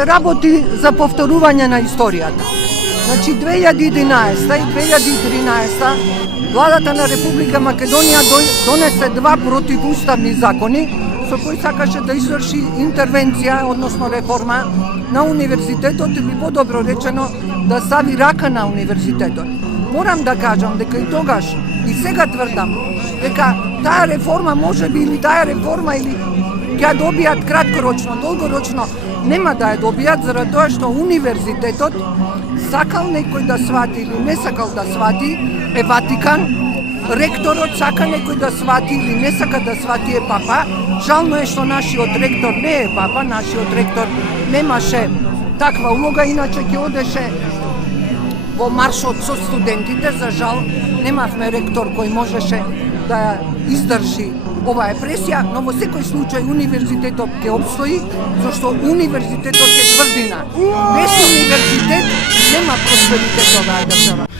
се работи за повторување на историјата. Значи 2011 и 2013 владата на Република Македонија донесе два противуставни закони со кои сакаше да изврши интервенција, односно реформа на универзитетот или подобро речено да стави рака на универзитетот. Морам да кажам дека и тогаш и сега тврдам дека таа реформа можеби или ќе добијат краткорочно, долгорочно нема да ја добијат заради тоа што универзитетот сакал некој да свати или не сакал да свати е Ватикан, ректорот сака некој да свати или не сака да свати е папа. Жално е што нашиот ректор не е папа, нашиот ректор немаше таква улога, иначе ќе одеше во маршот со студентите. За жал немавме ректор кој можеше да издржи оваа пресија, но во секој случај универзитетот ќе обстои, зашто универзитетот е тврдина. Без универзитет нема просперитет оваа држава.